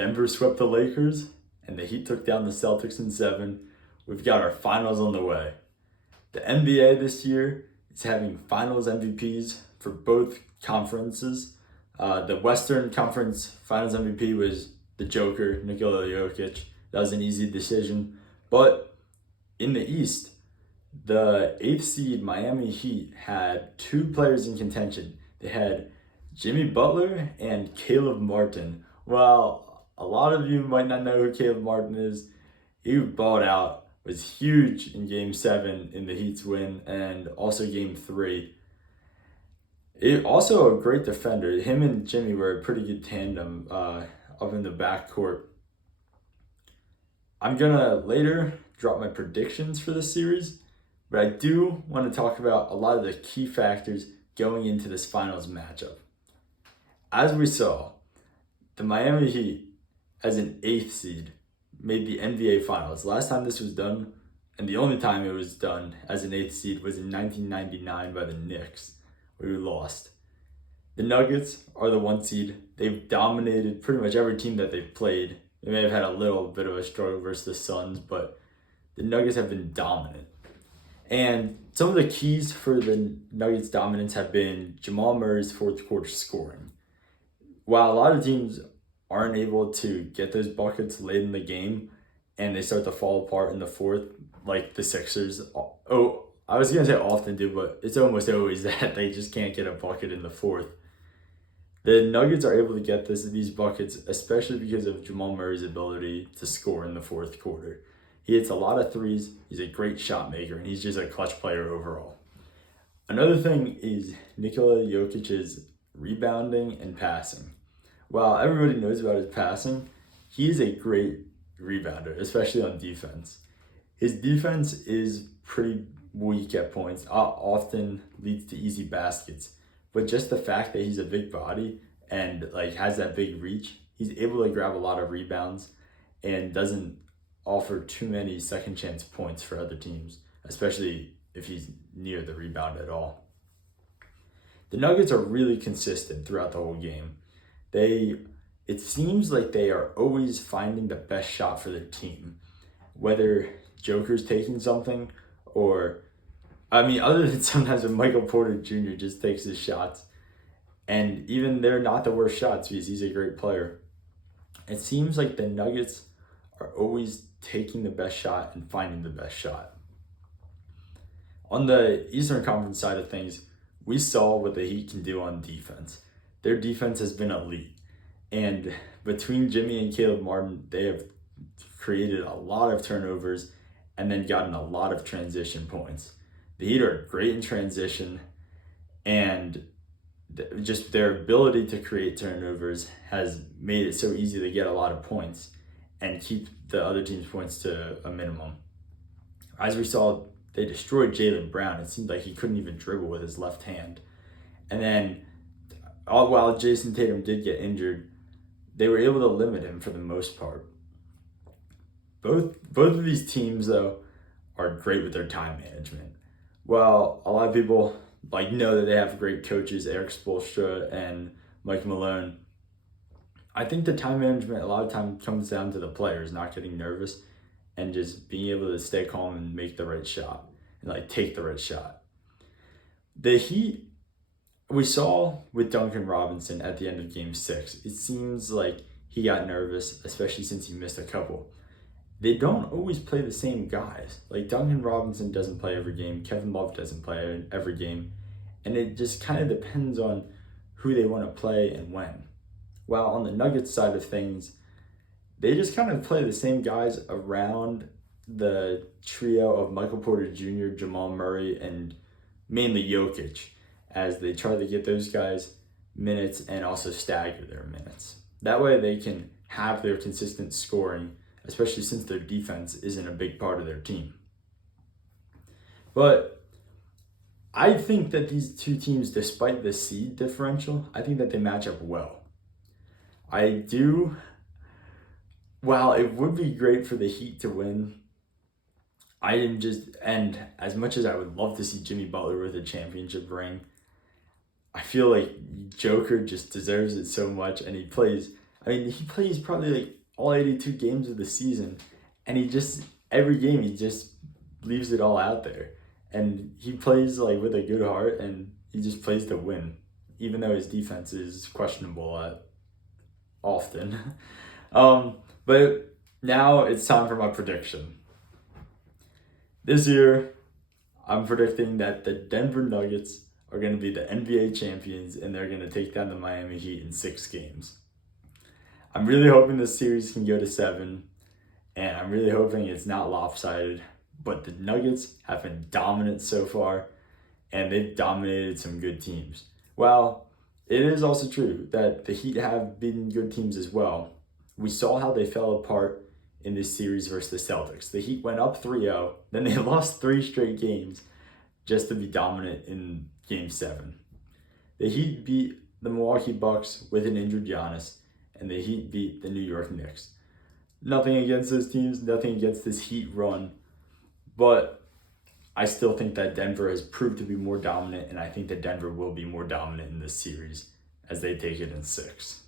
Denver swept the Lakers, and the Heat took down the Celtics in 7. We've got our finals on the way. The NBA this year is having finals MVPs for both conferences. The Western Conference Finals MVP was the Joker, Nikola Jokic. That was an easy decision. But in the East, the 8th seed Miami Heat had 2 players in contention. They had Jimmy Butler and Caleb Martin. Well, a lot of you might not know who Caleb Martin is. He balled out, was huge in Game 7 in the Heat's win, and also Game 3. Also a great defender. Him and Jimmy were a pretty good tandem up in the backcourt. I'm going to later drop my predictions for this series, but I do want to talk about a lot of the key factors going into this finals matchup. As we saw, the Miami Heat, as an 8th seed, made the NBA Finals. Last time this was done, and the only time it was done as an 8th seed, was in 1999 by the Knicks, where we lost. The Nuggets are the 1 seed. They've dominated pretty much every team that they've played. They may have had a little bit of a struggle versus the Suns, but the Nuggets have been dominant. And some of the keys for the Nuggets' dominance have been Jamal Murray's 4th quarter scoring. While a lot of teams aren't able to get those buckets late in the game and they start to fall apart in the 4th, like the Sixers, I was going to say often do, but it's almost always that they just can't get a bucket in the 4th. The Nuggets are able to get these buckets, especially because of Jamal Murray's ability to score in the 4th quarter. He hits a lot of threes, he's a great shot maker, and he's just a clutch player overall. Another thing is Nikola Jokic's rebounding and passing. While everybody knows about his passing, he is a great rebounder, especially on defense. His defense is pretty weak at points, often leads to easy baskets. But just the fact that he's a big body and has that big reach, he's able to grab a lot of rebounds and doesn't offer too many second chance points for other teams, especially if he's near the rebound at all. The Nuggets are really consistent throughout the whole game. It seems like they are always finding the best shot for their team, whether Joker's taking something or, other than sometimes when Michael Porter Jr. just takes his shots, and even they're not the worst shots because he's a great player. It seems like the Nuggets are always taking the best shot and finding the best shot. On the Eastern Conference side of things, we saw what the Heat can do on defense. Their defense has been elite. And between Jimmy and Caleb Martin, they have created a lot of turnovers and then gotten a lot of transition points. The Heat are great in transition, and just their ability to create turnovers has made it so easy to get a lot of points and keep the other team's points to a minimum. As we saw, they destroyed Jaylen Brown. It seemed like he couldn't even dribble with his left hand. And then, while Jason Tatum did get injured, they were able to limit him for the most part. Both of these teams, though, are great with their time management. Well, a lot of people know that they have great coaches, Eric Spoelstra and Mike Malone. I think the time management a lot of time comes down to the players not getting nervous and just being able to stay calm and make the right shot and take the right shot. The Heat, we saw with Duncan Robinson at the end of Game 6, it seems like he got nervous, especially since he missed a couple. They don't always play the same guys. Duncan Robinson doesn't play every game, Kevin Love doesn't play every game, and it just kind of depends on who they want to play and when. While on the Nuggets side of things, they just kind of play the same guys around the trio of Michael Porter Jr., Jamal Murray, and mainly Jokic, as they try to get those guys minutes and also stagger their minutes. That way they can have their consistent scoring, especially since their defense isn't a big part of their team. But I think that these two teams, despite the seed differential, I think that they match up well. While it would be great for the Heat to win, and as much as I would love to see Jimmy Butler with a championship ring, I feel like Joker just deserves it so much, and he plays I mean, he plays probably like all 82 games of the season, and every game, he just leaves it all out there. And he plays like with a good heart, and he just plays to win, even though his defense is questionable often. But now it's time for my prediction. This year, I'm predicting that the Denver Nuggets are going to be the NBA champions, and they're going to take down the Miami Heat in 6 games. I'm really hoping this series can go to 7, and I'm really hoping it's not lopsided. But the Nuggets have been dominant so far, and they've dominated some good teams. Well, it is also true that the Heat have beaten good teams as well. We saw how they fell apart in this series versus the Celtics. The Heat went up 3-0, then they lost 3 straight games just to be dominant in Game 7. The Heat beat the Milwaukee Bucks with an injured Giannis, and the Heat beat the New York Knicks. Nothing against those teams, nothing against this Heat run, but I still think that Denver has proved to be more dominant, and I think that Denver will be more dominant in this series as they take it in 6.